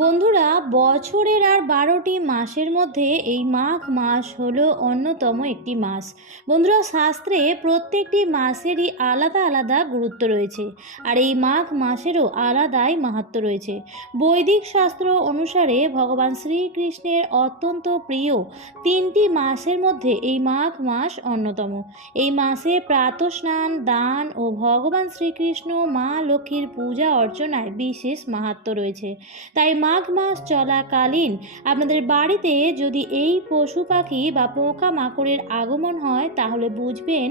বন্ধুরা, বছরের আর বারোটি মাসের মধ্যে এই মাঘ মাস হলো অন্যতম একটি মাস। বন্ধুরা, শাস্ত্রে প্রত্যেকটি মাসেরই আলাদা আলাদা গুরুত্ব রয়েছে আর এই মাঘ মাসেরও আলাদাই মাহাত্ম রয়েছে। বৈদিক শাস্ত্র অনুসারে ভগবান শ্রীকৃষ্ণের অত্যন্ত প্রিয় তিনটি মাসের মধ্যে এই মাঘ মাস অন্যতম। এই মাসে প্রাতঃস্নান, দান ও ভগবান শ্রীকৃষ্ণ মা লক্ষ্মীর পূজা অর্চনায় বিশেষ মাহাত্ম রয়েছে। তাই মাঘ মাস চলাকালীন আপনাদের বাড়িতে যদি এই পশু পাখি বা পোকা মাকড়ের আগমন হয়, তাহলে বুঝবেন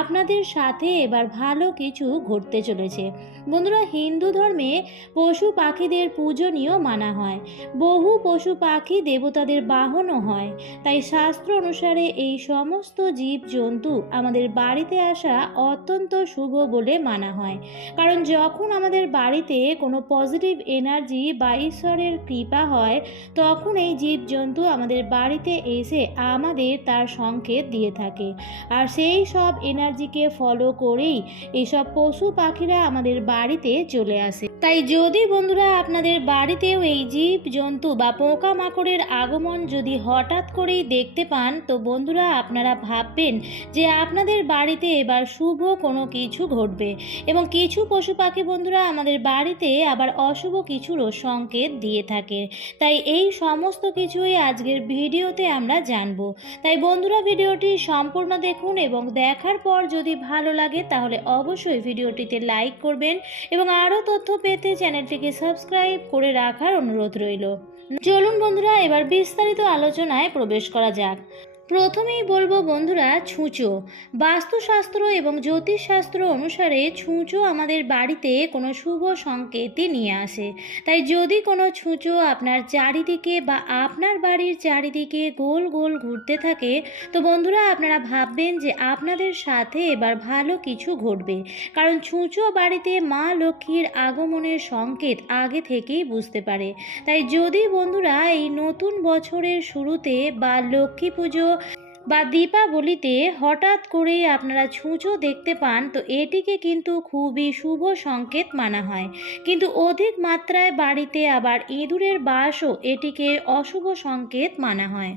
আপনাদের সাথে এবার ভালো কিছু ঘটতে চলেছে। বন্ধুরা, হিন্দু ধর্মে পশু পাখিদের পূজনীয় মানা হয়। বহু পশু পাখি দেবতাদের বাহনও হয়। তাই শাস্ত্র অনুসারে এই সমস্ত জীব জন্তু আমাদের বাড়িতে আসা অত্যন্ত শুভ বলে মানা হয়। কারণ যখন আমাদের বাড়িতে কোনো পজিটিভ এনার্জি বা ঈশ্বরের কৃপা হয়, তখন এই জীবজন্তু আমাদের বাড়িতে এসে আমাদের তার সংকেত দিয়ে থাকে। আর সেই সব এনার্জিকে ফলো করেই এসব পশু পাখিরা আমাদের বাড়িতে চলে আসে। তাই যদি বন্ধুরা আপনাদের বাড়িতেও এই জীব জন্তু বা পোকা মাকড়ের আগমন যদি হঠাৎ করেই দেখতে পান, তো বন্ধুরা আপনারা ভাববেন যে আপনাদের বাড়িতে এবার শুভ কোনো কিছু ঘটবে এবং কিছু পশু পাখি বন্ধুরা আমাদের বাড়িতে আবার অশুভ কিছুরও সংকেত দিয়ে থাকে। তাই এই সমস্ত কিছুই আজকের ভিডিওতে আমরা জানব। তাই বন্ধুরা ভিডিওটি সম্পূর্ণ দেখুন এবং দেখার পর যদি ভালো লাগে তাহলে অবশ্যই ভিডিওটিতে লাইক করবেন এবং আরও তথ্য পেতে চ্যানেলটিকে সাবস্ক্রাইব করে রাখার অনুরোধ রইল। চলুন বন্ধুরা, এবার বিস্তারিত আলোচনায় প্রবেশ করা যাক। প্রথমেই বলব বন্ধুরা ছুঁচো। বাস্তুশাস্ত্র এবং জ্যোতিষশাস্ত্র অনুসারে ছুঁচো আমাদের বাড়িতে কোনো শুভ সংকেতই নিয়ে আসে। তাই যদি কোনো ছুঁচো আপনার চারিদিকে বা আপনার বাড়ির চারিদিকে গোল গোল ঘুরতে থাকে, তো বন্ধুরা আপনারা ভাববেন যে আপনাদের সাথে এবার ভালো কিছু ঘটবে। কারণ ছুঁচো বাড়িতে মা লক্ষ্মীর আগমনের সংকেত আগে থেকেই বুঝতে পারে। তাই যদি বন্ধুরা এই নতুন বছরের শুরুতে বা লক্ষ্মী পুজো বা দীপাবলিতে হঠাৎ করে আপনারা ছুঁচো দেখতে পান, তো এটিকে কিন্তু খুবই শুভ সংকেত মানা হয়। কিন্তু অধিক মাত্রায় বাড়িতে আবার ইঁদুরের বাসও এটিকে অশুভ সংকেত মানা হয়।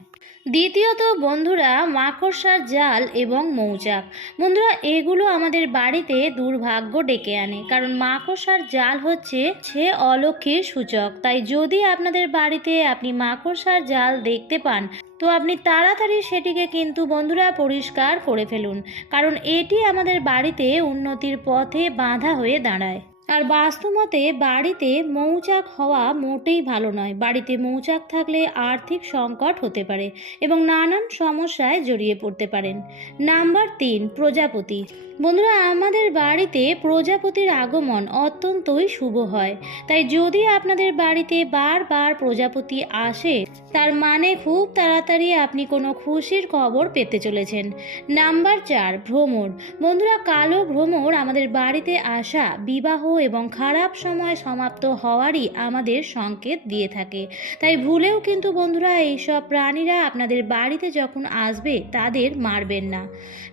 দ্বিতীয়ত, বন্ধুরা, মাকড়সার জাল এবং মৌচাক। বন্ধুরা, এগুলো আমাদের বাড়িতে দুর্ভাগ্য ডেকে আনে। কারণ মাকড়সার জাল হচ্ছে সে অলক্ষীর সূচক। তাই যদি আপনাদের বাড়িতে আপনি মাকড়সার জাল দেখতে পান, তো আপনি তাড়াতাড়ি সেটিকে কিন্তু, বন্ধুরা, পরিষ্কার করে ফেলুন। কারণ এটি আমাদের বাড়িতে উন্নতির পথে বাধা হয়ে দাঁড়ায়। আর বাস্তুমতে বাড়িতে মৌচাক হওয়া মোটেই ভালো নয়। বাড়িতে মৌচাক থাকলে আর্থিক সংকট হতে পারে এবং নানান সমস্যায় জড়িয়ে পড়তে পারেন। নাম্বার তিন, প্রজাপতি। বন্ধুরা, আমাদের বাড়িতে প্রজাপতির আগমন অত্যন্তই শুভ হয়। তাই যদি আপনাদের বাড়িতে বারবার প্রজাপতি আসে, তার মানে খুব তাড়াতাড়ি আপনি কোনো খুশির খবর পেতে চলেছেন। নাম্বার চার, ভ্রমর। বন্ধুরা, কালো ভ্রমর আমাদের বাড়িতে আসা, বিবাহ এবং খারাপ সময় সমাপ্ত হওয়ারই আমাদের সংকেত দিয়ে থাকে। তাই ভুলেও কিন্তু বন্ধুরা এইসব প্রাণীরা আপনাদের বাড়িতে যখন আসবে, তাদের মারবেন না।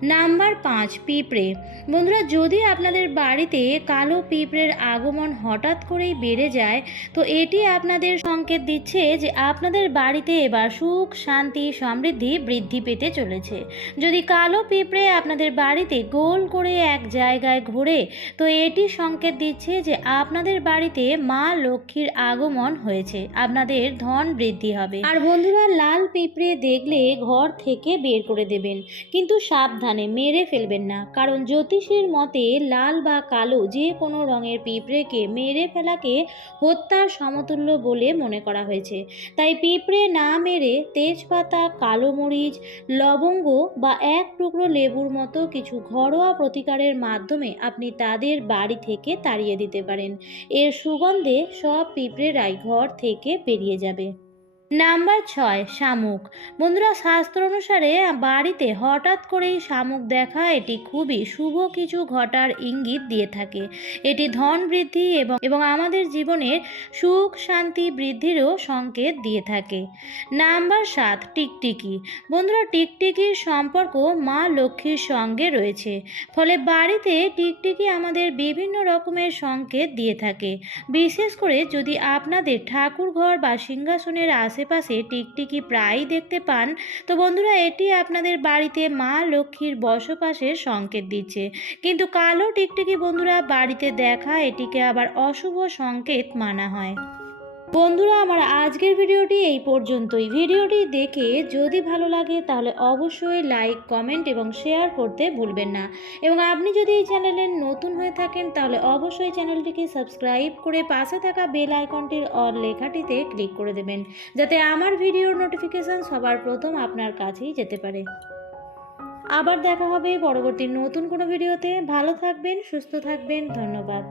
নাম্বার পাঁচ, পিঁপড়ে। বন্ধুরা, যদি আপনাদের বাড়িতে কালো পিঁপড়ের আগমন হঠাৎ করেই বেড়ে যায়, তো এটি আপনাদের সংকেত দিচ্ছে যে আপনাদের বাড়িতে এবার সুখ, শান্তি, সমৃদ্ধি বৃদ্ধি পেতে চলেছে। যদি কালো পিঁপড়ে আপনাদের বাড়িতে গোল করে এক জায়গায় ঘোরে, তো এটি সংকেত দিচ্ছে যে আপনাদের বাড়িতে মা লক্ষ্মীর আগমন হয়েছে, আপনাদের ধন বৃদ্ধি হবে। আর বন্ধুরা, লাল পিঁপড়ে দেখলে ঘর থেকে বের করে দেবেন, কিন্তু সাবধানে মেরে ফেলবেন না। কারণ জ্যোতিষীর মতে, লাল বা কালো যে কোনো রঙের পিঁপড়েকে মেরে ফেলাকে হত্যার সমতুল্য বলে মনে করা হয়েছে। তাই পিঁপড়ে না মেরে তেজপাতা, কালো মরিচ, লবঙ্গ বা এক টুকরো লেবুর মতো কিছু ঘরোয়া প্রতিকারের মাধ্যমে আপনি তাদের বাড়ি থেকে তাড়িয়ে দিতে পারেন। এর সুগন্ধে সব পিঁপড়েরাই ঘর থেকে বেরিয়ে যাবে। নাম্বার ছয়, শামুক। বন্ধুরা, শাস্ত্র অনুসারে বাড়িতে হঠাৎ করেই শামুক দেখা, এটি খুবই শুভ কিছু ঘটার ইঙ্গিত দিয়ে থাকে। এটি ধন বৃদ্ধি এবং এবং আমাদের জীবনের সুখ, শান্তি বৃদ্ধিরও সংকেত দিয়ে থাকে। নাম্বার সাত, টিকটিকি। বন্ধুরা, টিকটিকির সম্পর্ক মা লক্ষ্মীর সঙ্গে রয়েছে। ফলে বাড়িতে টিকটিকি আমাদের বিভিন্ন রকমের সংকেত দিয়ে থাকে। বিশেষ করে যদি আপনাদের ঠাকুর ঘর বা সিংহাসনের আশেপাশে টিকটিকি প্রায়ই দেখতে পান। তো বন্ধুরা, এটি আপনাদের বাড়িতে মা লক্ষ্মীর বসবাসের সংকেত দিচ্ছে। কিন্তু কালো টিকটিকি বন্ধুরা, বাড়িতে দেখা এটিকে আবার অশুভ সংকেত মানা হয়। বন্ধুরা, আমার আজকের ভিডিওটি এই পর্যন্তই। ভিডিওটি দেখে যদি ভালো লাগে, তাহলে অবশ্যই লাইক, কমেন্ট এবং শেয়ার করতে ভুলবেন না। এবং আপনি যদি এই চ্যানেলে নতুন হয়ে থাকেন, তাহলে অবশ্যই চ্যানেলটিকে সাবস্ক্রাইব করে পাশে থাকা বেল আইকনটির অল লেখাটিতে ক্লিক করে দেবেন, যাতে আমার ভিডিওর নোটিফিকেশান সবার প্রথম আপনার কাছেই যেতে পারে। আবার দেখা হবে পরবর্তী নতুন কোনো ভিডিওতে। ভালো থাকবেন, সুস্থ থাকবেন, ধন্যবাদ।